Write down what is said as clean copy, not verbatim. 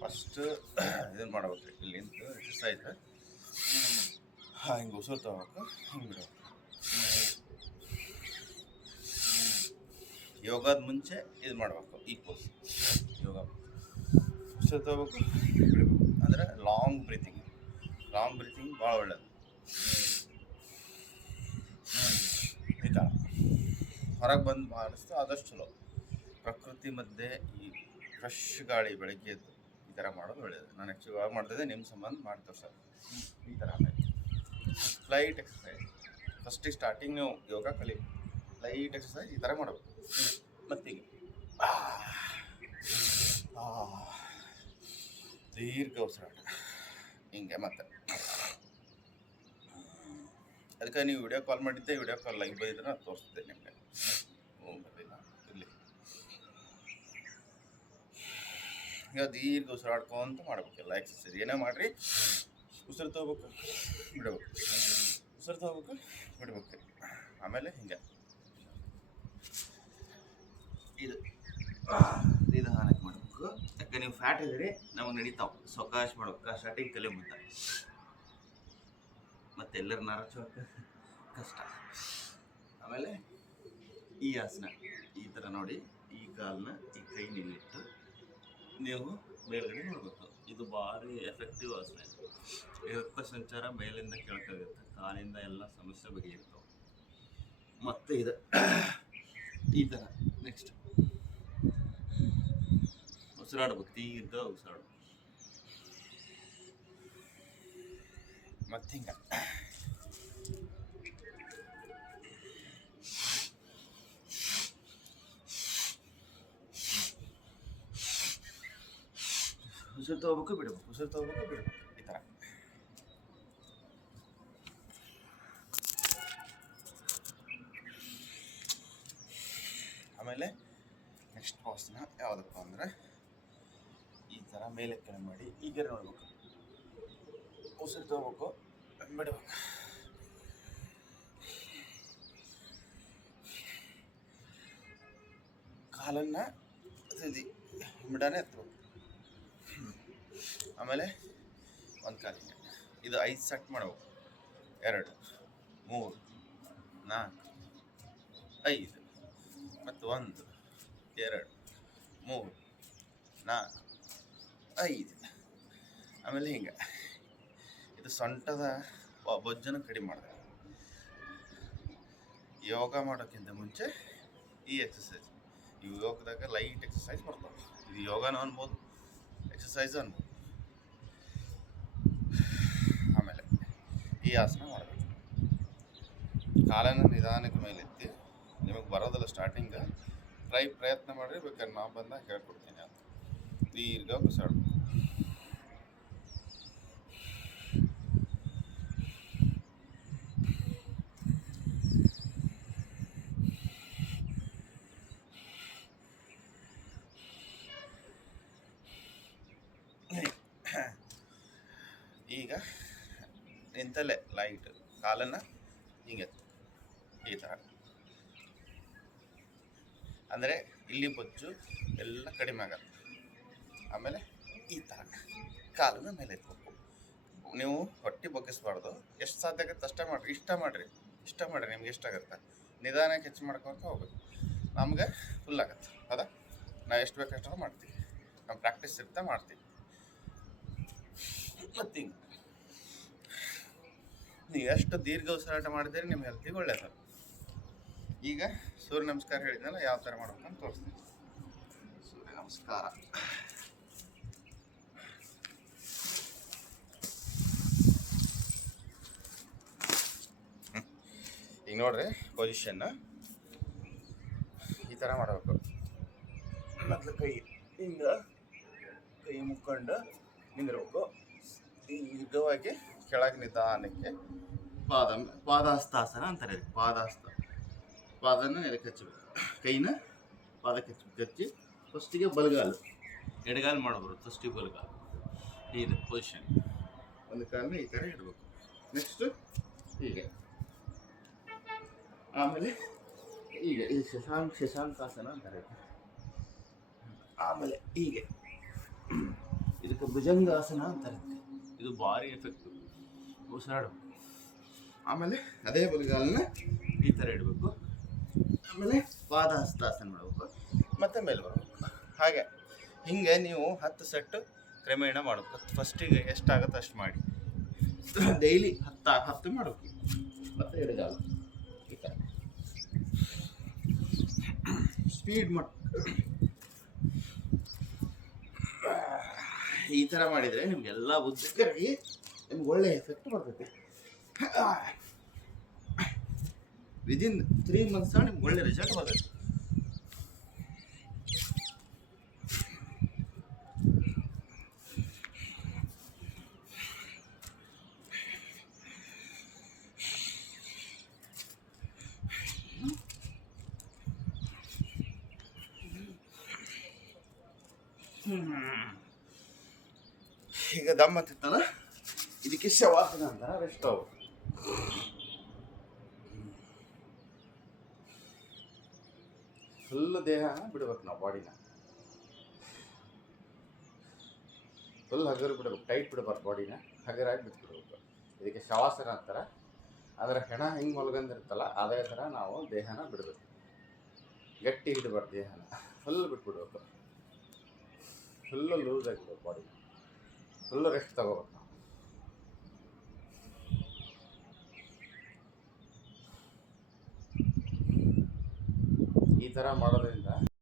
First ಇದನ್ನು ಮಾಡ್ಬೇಕು. ಇಲ್ಲಿಂದ ಎಕ್ಸಸೈಸ್ ಹಿಂಗೆ ಉಸಿರು ತಗೋಬೇಕು, ಹಿಂಗೆ ಬಿಡಬೇಕು. ಯೋಗದ ಮುಂಚೆ ಇದು ಮಾಡಬೇಕು, ಈ ಪೋಸ್ ಯೋಗ. ಉಸಿರು ತಗೋಬೇಕು, ಬಿಡಬೇಕು. ಅಂದರೆ ಲಾಂಗ್ ಬ್ರೀತಿಂಗ್ ಭಾಳ ಒಳ್ಳೆಯದು. ಈ ಥರ ಹೊರಗೆ ಬಂದು ಮಾಡಿಸ್ತು ಆದಷ್ಟು ಚಲೋ. ಪ್ರಕೃತಿ ಮಧ್ಯೆ ಈ ಫ್ರೆಶ್ ಗಾಳಿ ಬೆಳಗ್ಗೆ ಎದ್ದು ಈ ಥರ ಮಾಡೋದು ಒಳ್ಳೆಯದು. ನಾನು ಆ್ಯಕ್ಚುಲಿ ಯಾವಾಗ ಮಾಡ್ತಿದ್ದೆ ನಿಮ್ಮ ಸಂಬಂಧ ಮಾಡಿ ತೋರ್ಸೋದು ಈ ಥರ. ಲೈಟ್ ಎಕ್ಸಸೈಸ್ ಫಸ್ಟಿಗೆ ಸ್ಟಾರ್ಟಿಂಗ್ ನೀವು ಯೋಗ ಕಲಿ, ಲೈಟ್ ಎಕ್ಸಸೈಸ್ ಈ ಥರ ಮಾಡಬೇಕು. ಮತ್ತೀಗ ದೀರ್ಘ ಉಸಿರಾಟ ಹಿಂಗೆ. ಮತ್ತೆ ಅದಕ್ಕೆ ನೀವು ವಿಡಿಯೋ ಕಾಲ್ ಮಾಡಿದ್ದೆ, ವಿಡಿಯೋ ಕಾಲ್ ಲೈವ್ ಬಂದಿದ್ರೆ ನಾನು ತೋರಿಸ್ತಿದ್ದೆ ನಿಮಗೆ. ಬರಲಿಲ್ಲ ಇಲ್ಲಿ. ಈಗ ದೀರ್ಘ ಉಸಿರಾಡ್ಕೊಂತ ಮಾಡ್ಬೇಕೆಲ್ಲ ಎಕ್ಸಸೈಸ್. ಏನೇ ಮಾಡಿರಿ ಉಸಿರು ತಗೋಬೇಕು, ಬಿಡಬೇಕು, ಉಸಿರು ತಗೋಬೇಕು, ಬಿಡ್ಬೇಕು. ಆಮೇಲೆ ಹಿಂಗೆ ಇದು ನಿಧಾನಕ್ಕೆ ಮಾಡಬೇಕು. ಯಾಕೆ ನೀವು ಫ್ಯಾಟ್ ಇದ್ದೀರಿ ನಮಗೆ ನಡೀತಾವೆ. ಸೊಕಾಶ್ ಮಾಡ್ಬೇಕು ಸ್ಟಾರ್ಟಿಂಗ್ ಕಲಿ ಮುಂದೆ. ಮತ್ತೆಲ್ಲರ ನಾರಚೋಕೆ ಕಷ್ಟ. ಆಮೇಲೆ ಈ ಆಸನ ಈ ಥರ ನೋಡಿ, ಈ ಕಾಲನ್ನ ಈ ಕೈ ನಿಲ್ಲಿಟ್ಟು ನೀವು ಮೇಲ್ಗಡೆ ನೋಡ್ಬೇಕು. ಇದು ಭಾರಿ ಎಫೆಕ್ಟಿವ್ ಆಸನ. ರಕ್ತ ಸಂಚಾರ ಮೇಲಿಂದ ಕೆಳಕಾಗುತ್ತೆ, ಕಾಲಿಂದ ಎಲ್ಲ ಸಮಸ್ಯೆ ಬಗೆಯಿರ್ತವೆ. ಮತ್ತೆ ಇದು ಈ ಥರ ನೆಕ್ಸ್ಟ್ ಉಸಿರಾಡ್ಬೇಕು, ದೀರ್ಘ ಉಸಿರಾಡ್ಬೇಕು. ಮತ್ತೆ ಹಿಂಗೆ ಉಸಿರು ತಗೋಬೇಕು, ಬಿಡಬೇಕು, ಉಸಿರು ತಗೋಬೇಕು, ಬಿಡಬೇಕು. ಈ ಥರ ಆಮೇಲೆ ನೆಕ್ಸ್ಟ್ ಪಾಸ್ನ ಯಾವುದಪ್ಪ ಅಂದರೆ ಈ ಥರ ಮೇಲೆ ಕೆಳಗೆ ಮಾಡಿ ಈಗ ನೋಡ್ಬೇಕು. ಉಸಿರು ತಗೋಬೇಕು, ಬಿಡಬೇಕು. ಕಾಲನ್ನು ಮಿಡಾನೆ ಎತ್ತಬೇಕು. ಆಮೇಲೆ ಒಂದು ಕಾಲಿಗೆ ಇದು 5 ಸೆಟ್ ಮಾಡಬೇಕು. 2 3 4 5 ಮತ್ತು 1 2 3 4 5. ಆಮೇಲೆ ಹಿಂಗೆ ಇದು ಸೊಂಟದ ಬೊಜ್ಜನ್ನು ಕಡಿಮೆ ಮಾಡಿದೆ. ಯೋಗ ಮಾಡೋಕ್ಕಿಂತ ಮುಂಚೆ ಈ ಎಕ್ಸಸೈಸ್, ಈ ಯೋಗದಾಗ ಲೈಟ್ ಎಕ್ಸಸೈಸ್ ಮಾಡ್ತಾರೆ. ಇದು ಯೋಗನೂ ಅನ್ಬೋದು, ಎಕ್ಸಸೈಸ್ ಅನ್ಬೋದು. ಆಮೇಲೆ ಈ ಆಸನ ಮಾಡಬೇಕು. ಕಾಲನ್ನು ನಿಧಾನಕ್ಕೆ ಮೇಲೆತ್ತಿ. ನಿಮಗೆ ಬರೋದಲ್ಲ ಸ್ಟಾರ್ಟಿಂಗ್, ಪ್ರಯತ್ನ ಮಾಡಿರಿ. ಬೇಕಾದ್ರೆ ನಾವು ಬಂದಾಗ ಹೇಳ್ಕೊಡ್ತೀನಿ. ಅಂತ ದೀರ್ಘ ಉಸಿರಾಡ್ಬೇಕು. ಈಗ ನಿಂತಲ್ಲೇ ಲೈಟ್ ಕಾಲನ್ನು ಹಿಂಗೆ ಈ ಥರ, ಅಂದರೆ ಇಲ್ಲಿ ಬೊಜ್ಜು ಎಲ್ಲ ಕಡಿಮೆ ಆಗತ್ತೆ. ಆಮೇಲೆ ಈ ಥರ ಕಾಲನ್ನು ಮೇಲೆ ಎತ್ಬೇಕು. ನೀವು ಹೊಟ್ಟೆ ಬಗ್ಗಿಸ್ಬಾರ್ದು. ಎಷ್ಟು ಸಾಧ್ಯ ಆಗುತ್ತೆ ಅಷ್ಟೇ ಮಾಡಿರಿ. ಇಷ್ಟ ಮಾಡಿರಿ ನಿಮ್ಗೆ ಎಷ್ಟಾಗುತ್ತೆ. ನಿಧಾನಕ್ಕೆ ಹೆಚ್ಚು ಮಾಡ್ಕೊತ ಹೋಗ್ಬೇಕು. ನಮ್ಗೆ ಫುಲ್ ಆಗತ್ತೆ. ಹೌದಾ? ನಾವು ಎಷ್ಟು ಬೇಕಷ್ಟು ಮಾಡ್ತೀವಿ, ನಮ್ಮ ಪ್ರಾಕ್ಟೀಸ್ ಇರ್ತಾ ಮಾಡ್ತೀವಿ. ಮತ್ತು ಹಿಂಗೆ ನೀವು ಎಷ್ಟು ದೀರ್ಘ ಉಸಿರಾಟ ಮಾಡಿದರೆ ನಿಮ್ಮ ಹೆಲ್ತಿಗೆ ಒಳ್ಳೆಯದು. ಈಗ ಸೂರ್ಯ ನಮಸ್ಕಾರ ಹೇಳಿದ್ನಲ್ಲ, ಯಾವ ಥರ ಮಾಡ್ಬೇಕಂತ ತೋರಿಸ್ತೀನಿ. ಸೂರ್ಯ ನಮಸ್ಕಾರ. ಈಗ ನೋಡ್ರಿ ಪೊಸಿಷನ್ನ ಈ ಥರ ಮಾಡಬೇಕು. ಮೊದಲು ಕೈ ಮುಕ್ಕೊಂಡು ನಿಂದಿರ್ಬೇಕು. ದೀರ್ಘವಾಗಿ ಕೆಳಗೆ ನಿಧಾನಕ್ಕೆ ಪಾದಾಸ್ತಾಸನ ಅಂತಾರೆ. ಪಾದನ ನೆಲಕ್ಕೆ ಹಚ್ಚಬೇಕು, ಕೈನ ಪಾದಕ್ಕೆ ಹಚ್ಚಿ ಫಸ್ಟಿಗೆ ಬಲಗಾಲು ಎಡಗಾಲು ಮಾಡಬಾರ್ದು, ಫಸ್ಟಿಗೆ ಬಲಗಾಲು. ಇದು ಪೊಸಿಷನ್. ಒಂದು ಕಾಲನ್ನ ಈ ಥರ ಇಡಬೇಕು. ನೆಕ್ಸ್ಟು ಹೀಗೆ. ಆಮೇಲೆ ಹೀಗೆ ಈ ಶಶಾಂಕಾಸನ ಅಂತಾರೆ. ಆಮೇಲೆ ಹೀಗೆ ಇದಕ್ಕೆ ಭುಜಂಗಾಸನ ಅಂತಾರೆ. ಇದು ಭಾರಿ ಎಫೆಕ್ಟ್ ಉಸಿರಾಡು. ಆಮೇಲೆ ಅದೇ ಬಲಗಾಲನ್ನ ಈ ಥರ ಇಡಬೇಕು. ಆಮೇಲೆ ಪಾದಹಸ್ತಾಸನ ಮಾಡಬೇಕು, ಮತ್ತೆ ಮೇಲೆ ಬರಬೇಕು. ಹಾಗೆ ಹಿಂಗೆ ನೀವು 10 ಸೆಟ್ಟು ಕ್ರಮೇಣ ಮಾಡಬೇಕು. ಫಸ್ಟಿಗೆ ಎಷ್ಟಾಗುತ್ತೆ ಅಷ್ಟು ಮಾಡಿ, ಡೈಲಿ 10 ಮಾಡಬೇಕು. ಮತ್ತೆ ಎಡಗಾಲ ಈ ಥರ ಸ್ಪೀಡ್ ಮಾಡಿ ಈ ಥರ ಮಾಡಿದರೆ ನಿಮಗೆಲ್ಲ ಉದ್ದಕ್ಕರಾಗಿ ನಿಮ್ಗೆ ಒಳ್ಳೆ ಎಫೆಕ್ಟ್ ಬರ್ತೈತಿ. ವಿದಿನ್ 3 ಮಂತ್ಸ್ ನಿಮ್ಗೆ ಒಳ್ಳೆ ರಿಸಲ್ಟ್ ಬರ್ತೈತಿ. ಈಗ ದಮ್ ಹತ್ತಿತ್ತಲ್ಲ, ಇದಕ್ಕೆ ಶವಾಸನ ಅಂತಾರ. ರೆಸ್ಟ್ ಅವು ಫುಲ್ ದೇಹನ ಬಿಡ್ಬೇಕು ನಾವು, ಬಾಡಿನ ಫುಲ್ ಹಗರು ಬಿಡ್ಬೇಕು, ಟೈಟ್ ಬಿಡ್ಬಾರ್ದು, ಬಾಡಿನ ಹಗರಾಗಿ ಬಿಟ್ಬಿಡ್ಬೇಕು. ಇದಕ್ಕೆ ಶವಾಸನ ಅಂತಾರ. ಅದರ ಹೆಣ ಹಿಂಗೆ ಮಲ್ಗಂದಿರ್ತಲ್ಲ ಅದೇ ಥರ ನಾವು ದೇಹನ ಬಿಡಬೇಕು. ಗಟ್ಟಿ ಹಿಡಬಾರ್ದು, ದೇಹನ ಫುಲ್ ಬಿಟ್ಬಿಡ್ಬೇಕು. ಫುಲ್ಲು ಲೂಸ್ ಆಗಿಬಿಡ್ಬೇಕು, ಬಾಡಿ ಫುಲ್ಲು ರೆಸ್ಟ್ ತಗೋಬೇಕು ನಾವು. ಈ ಥರ ಮಾಡೋದ್ರಿಂದ